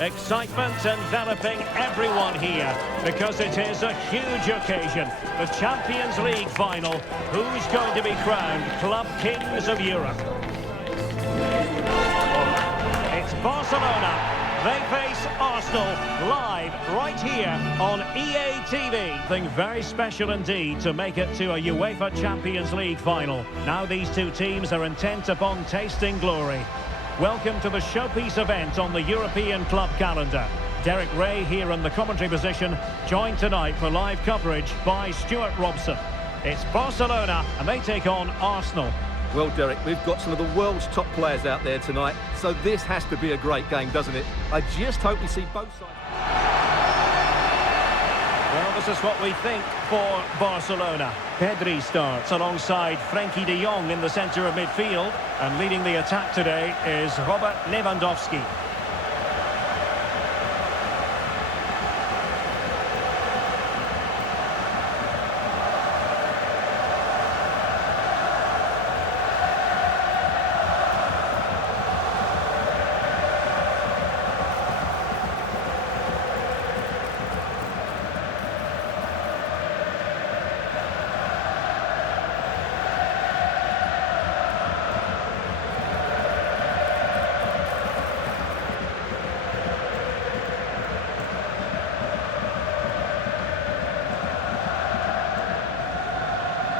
Excitement enveloping everyone here because it is a huge occasion. The Champions League Final. Who's going to be crowned Club Kings of Europe? It's Barcelona. They face Arsenal live right here on EA TV. Something very special indeed to make it to a UEFA Champions League Final. Now these two teams are intent upon tasting glory. Welcome to the showpiece event on the European club calendar. Derek Ray here in the commentary position, joined tonight for live coverage by Stuart Robson. It's Barcelona and they take on Arsenal. Well, Derek, we've got some of the world's top players out there tonight, so this has to be a great game, doesn't it? I just hope we see both sides. Well, this is what we think for Barcelona. Pedri starts alongside Frenkie de Jong in the centre of midfield. And leading the attack today is Robert Lewandowski.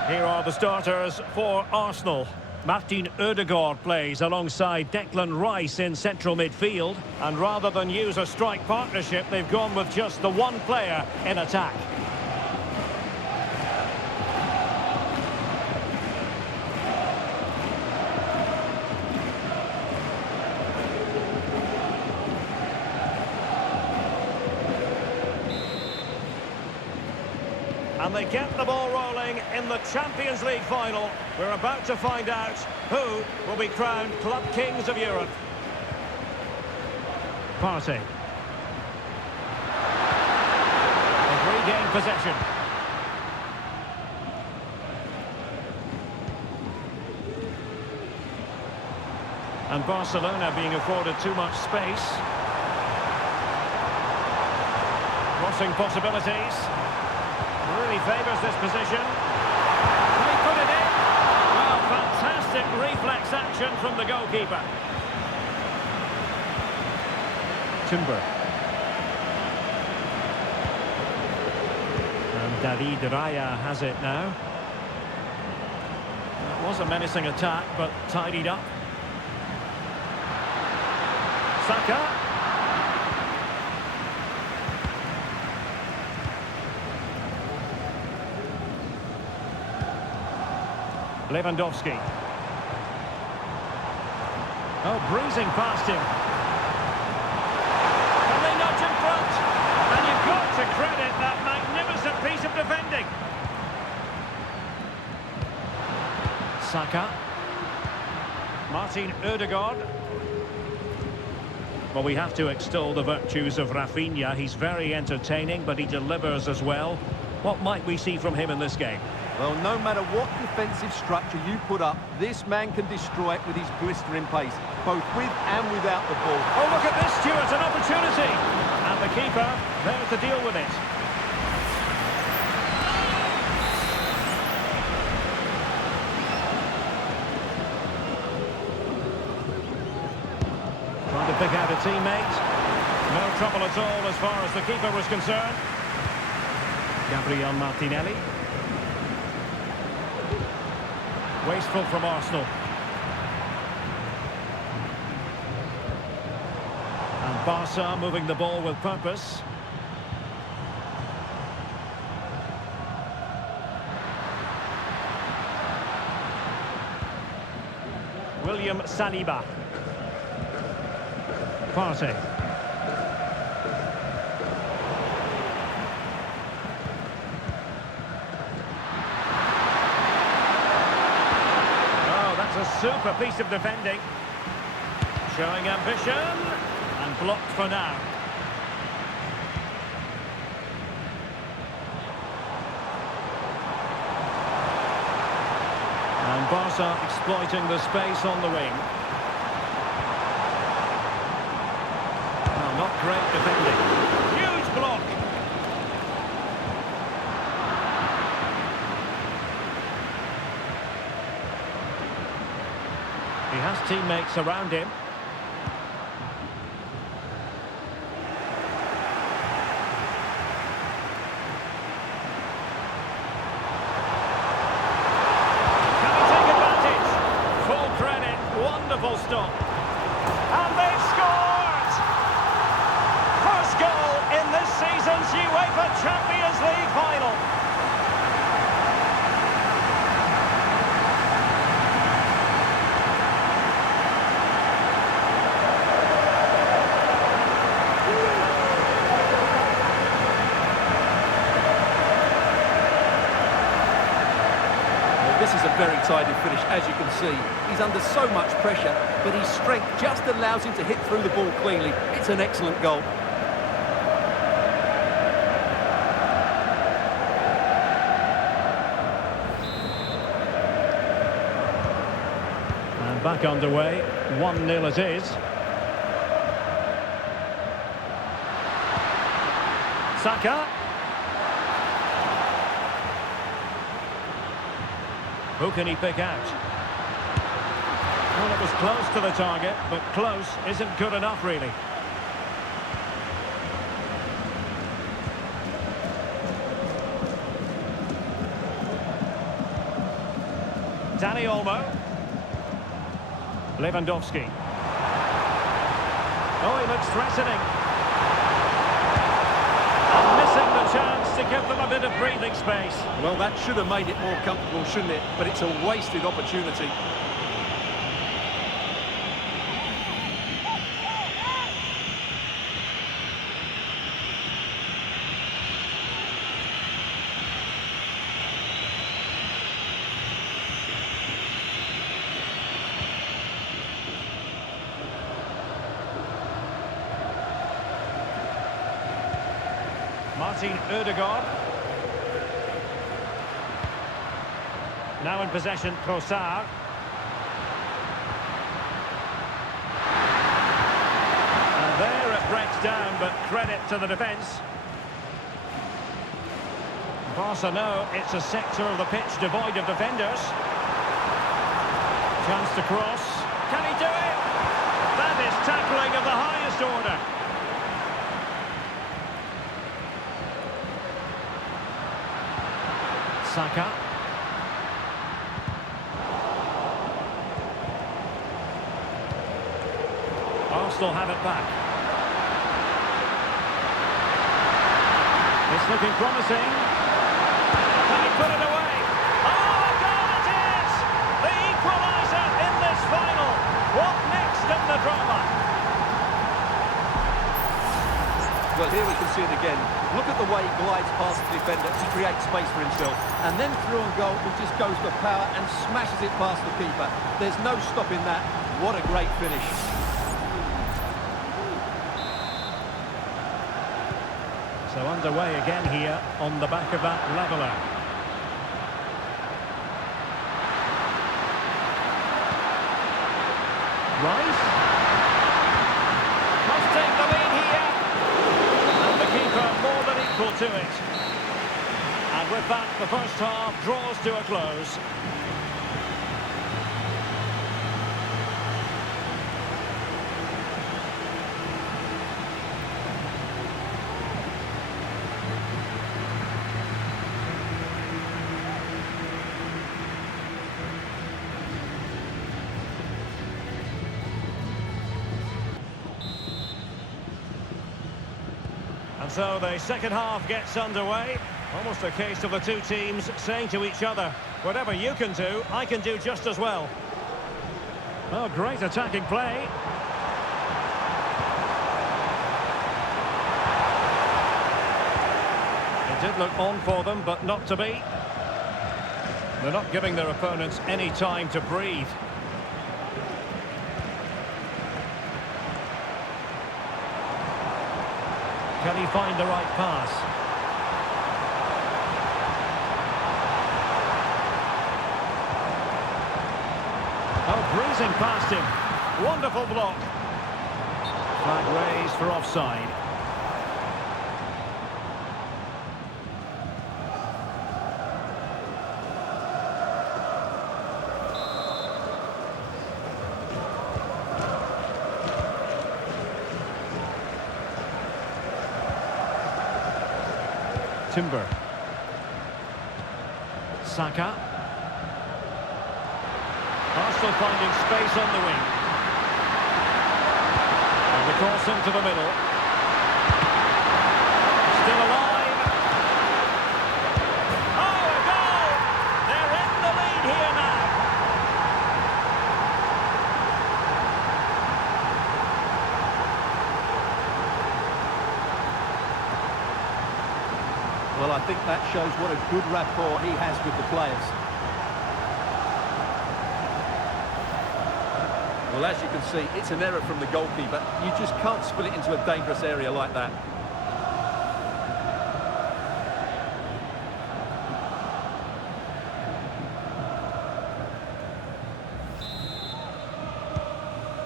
Here are the starters for Arsenal. Martin Ødegaard plays alongside Declan Rice in central midfield. And rather than use a strike partnership, they've gone with just the one player in attack. And they get the ball rolling in the Champions League Final. We're about to find out who will be crowned Club Kings of Europe. Partey. They've regained possession. And Barcelona being afforded too much space. Crossing possibilities. Really favours this position. Can he put it in? Well, fantastic reflex action from the goalkeeper. Timber. And David Raya has it now. That was a menacing attack, but tidied up. Saka. Lewandowski. Oh, breezing past him. Can they nudge in front? And you've got to credit that magnificent piece of defending. Saka. Martin Ødegaard. Well, we have to extol the virtues of Rafinha. He's very entertaining, but he delivers as well. What might we see from him in this game? Well, no matter what defensive structure you put up, this man can destroy it with his blistering pace, both with and without the ball. Oh, look at this, Stuart, an opportunity! And the keeper there to deal with it. Trying to pick out a teammate. No trouble at all as far as the keeper was concerned. Gabriel Martinelli. Wasteful from Arsenal. And Barça moving the ball with purpose. William Saliba. Partey. A super piece of defending. Showing ambition. And blocked for now. And Barça exploiting the space on the wing. Well, Not great defending. Huge block. He has teammates around him. Can he take advantage? Full credit. Wonderful stop. And they've scored! First goal in this season's UEFA Champions League Final. This is a very tidy finish, as you can see. He's under so much pressure, but his strength just allows him to hit through the ball cleanly. It's an excellent goal. And back underway, 1-0 it is. Saka. Who can he pick out? Well, it was close to the target, but close isn't good enough, really. Dani Olmo. Lewandowski. Oh, he looks threatening. And missing the chance to give them a bit of breathing space. Well, that should have made it more comfortable, shouldn't it? But it's a wasted opportunity. Martin Ødegaard. Now in possession, Trossard. And there it breaks down, but credit to the defence. Barça know it's a sector of the pitch devoid of defenders. Chance to cross. Can he do it? That is tackling of the highest order. Saka. Arsenal have it back. It's looking promising. Can he put it away? Oh, a goal it is! The equaliser in this final. What next in the drama? Well, here we can see it again. Look at the way he glides past the defender to create space for himself. And then through on goal, he just goes for power and smashes it past the keeper. There's no stopping that. What a great finish. So underway again here on the back of that leveller. Rice. Must take the lead here. And the keeper more than equal to it. And with that, the first half draws to a close. And so the second half gets underway. Almost a case of the two teams saying to each other, whatever you can do, I can do just as well. Oh, great attacking play. It did look on for them, but not to be. They're not giving their opponents any time to breathe. Can he find the right pass? Oh, breezing past him. Wonderful block. Flag raised for offside. Timber. Saka. Arsenal finding space on the wing. And the cross into the middle. Still alive. Oh, a goal! They're in the lead here now. Well, I think that shows what a good rapport he has with the players. Well, as you can see, it's an error from the goalkeeper. You just can't spill it into a dangerous area like that.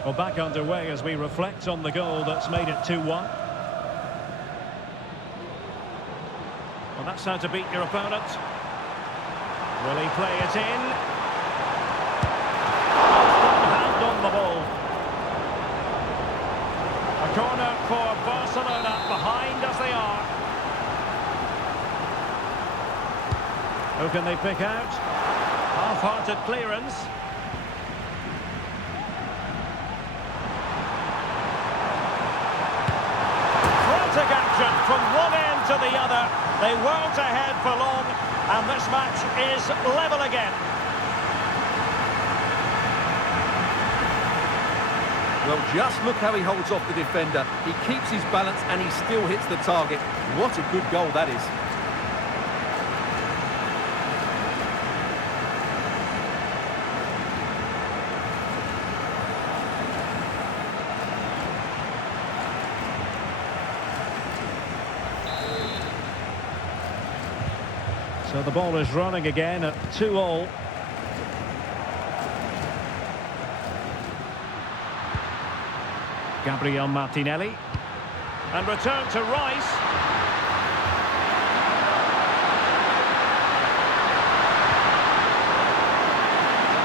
Well, back underway as we reflect on the goal that's made it 2-1. Well, that's how to beat your opponent. Will he play it in? Hand on the ball. A corner for Barcelona, behind as they are. Who can they pick out? Half-hearted clearance. Frantic action from one end to the other. They weren't ahead for long, and this match is level again. Well, just look how he holds off the defender. He keeps his balance and he still hits the target. What a good goal that is. So the ball is running again at 2-2. Gabriel Martinelli. And return to Rice.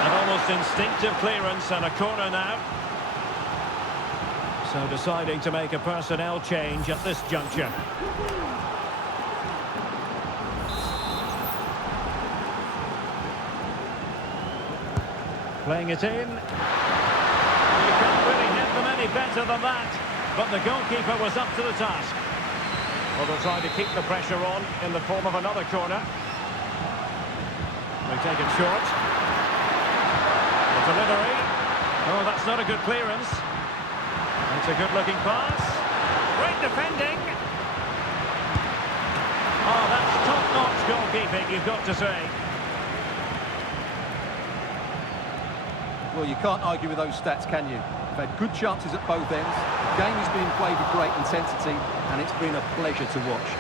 An almost instinctive clearance and a corner now. So deciding to make a personnel change at this juncture. Playing it in. You can't really hit them any better than that. But the goalkeeper was up to the task. Well, they'll try to keep the pressure on in the form of another corner. They take it short. The delivery. Oh, that's not a good clearance. It's a good-looking pass. Great defending. Oh, that's top-notch goalkeeping, you've got to say. Well, you can't argue with those stats, can you? They've had good chances at both ends. The game is being played with great intensity, and it's been a pleasure to watch.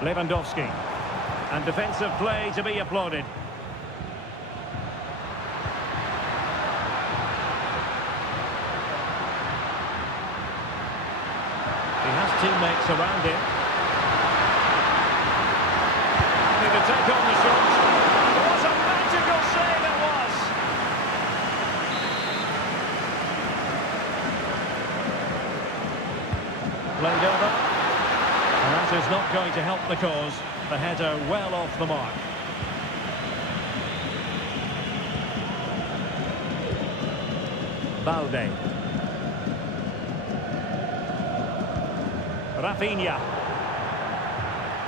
Lewandowski. And defensive play to be applauded. He has teammates around him. To take on the shot. What a magical save it was! Played over. And that is not going to help the cause. The header well off the mark. Balde. Rafinha.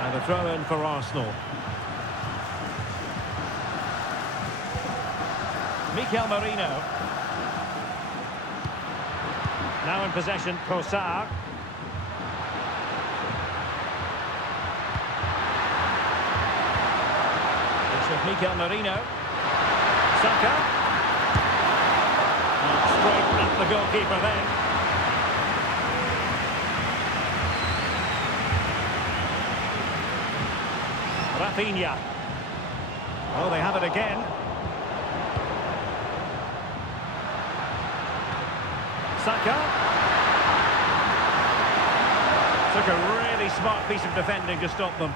And a throw-in for Arsenal. Mikel Merino. Now in possession, Trossard. It's with Mikel Merino. Saka. And straight at the goalkeeper then. Rafinha. Oh, they have it again. Saka. Took a really smart piece of defending to stop them.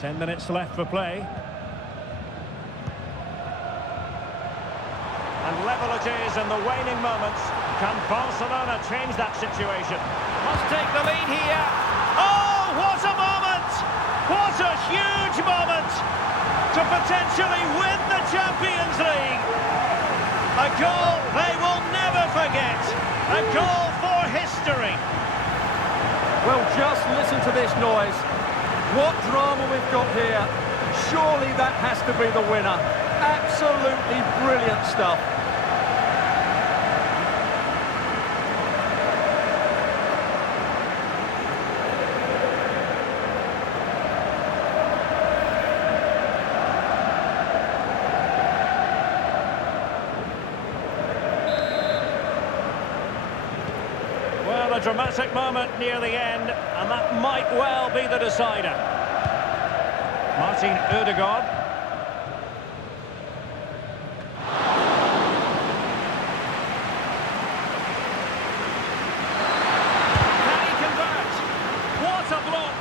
10 minutes left for play. And level it is in the waning moments. Can Barcelona change that situation? Must take the lead here. Oh, what a moment! What a huge moment to potentially win the Champions League. A goal they will never forget. A goal for history. Well, just listen to this noise. What drama we've got here. Surely that has to be the winner. Absolutely brilliant stuff. Well, a dramatic moment near the end, and that might well be the decider. Martin Ødegaard. Can he convert? What a block!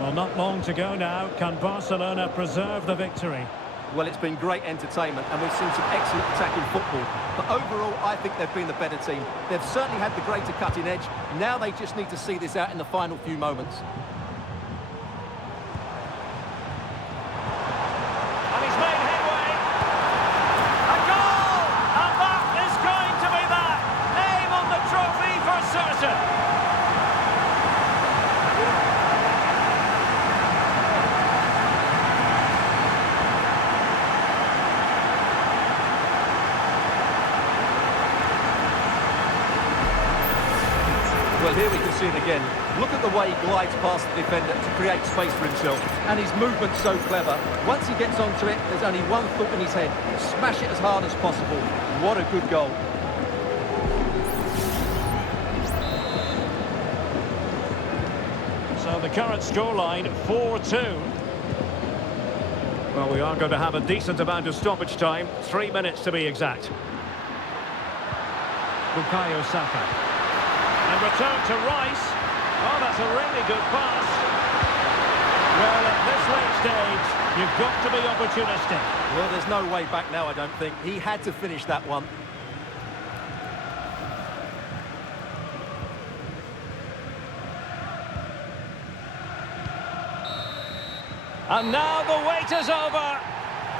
Well, not long to go now. Can Barcelona preserve the victory? Well, it's been great entertainment and we've seen some excellent attacking football. But overall, I think they've been the better team. They've certainly had the greater cutting edge. Now they just need to see this out in the final few moments. And he's made headway. A goal! And that is going to be that. Name on the trophy for certain. Well, here we can see it again. Look at the way he glides past the defender to create space for himself. And his movement's so clever. Once he gets onto it, there's only one thought in his head. Smash it as hard as possible. What a good goal. So the current scoreline, 4-2. Well, we are going to have a decent amount of stoppage time. 3 minutes to be exact. Bukayo Saka. And return to Rice. Oh, that's a really good pass. Well, at this late stage, you've got to be opportunistic. Well, there's no way back now, I don't think. He had to finish that one. And now the wait is over.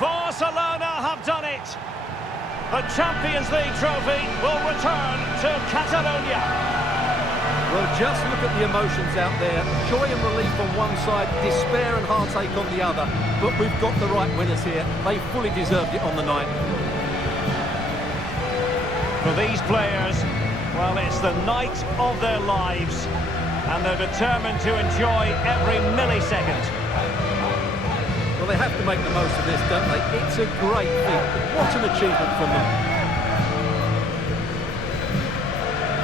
Barcelona have done it. The Champions League trophy will return to Catalonia. Well, just look at the emotions out there. Joy and relief on one side, despair and heartache on the other. But we've got the right winners here. They fully deserved it on the night. For these players, well, it's the night of their lives. And they're determined to enjoy every millisecond. Well, they have to make the most of this, don't they? It's a great feat. What an achievement from them.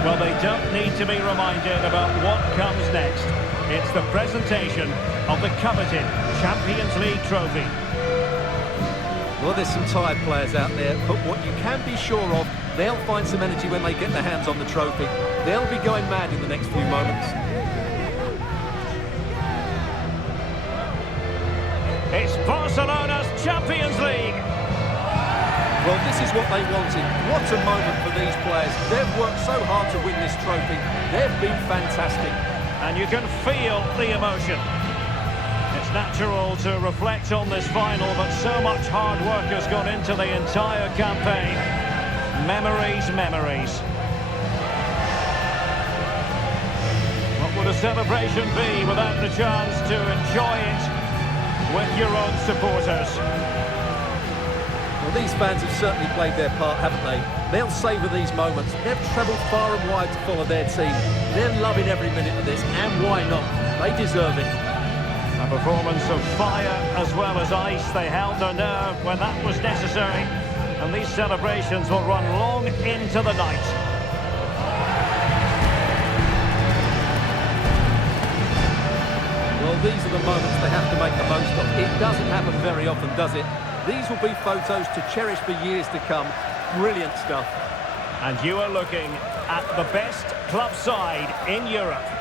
Well, they don't need to be reminded about what comes next. It's the presentation of the coveted Champions League trophy. Well, there's some tired players out there, but what you can be sure of, they'll find some energy when they get their hands on the trophy. They'll be going mad in the next few moments. It's Barcelona's Champions League. Well, this is what they wanted. What a moment for these players. They've worked so hard to win this trophy. They've been fantastic. And you can feel the emotion. It's natural to reflect on this final, but so much hard work has gone into the entire campaign. Memories, memories. What would a celebration be without the chance to enjoy it with your own supporters? Well, these fans have certainly played their part, haven't they? They'll savour these moments. They've travelled far and wide to follow their team. They're loving every minute of this, and why not? They deserve it. A performance of fire as well as ice. They held their nerve when that was necessary. And these celebrations will run long into the night. Well, these are the moments they have to make the most of. It doesn't happen very often, does it? These will be photos to cherish for years to come. Brilliant stuff. And you are looking at the best club side in Europe.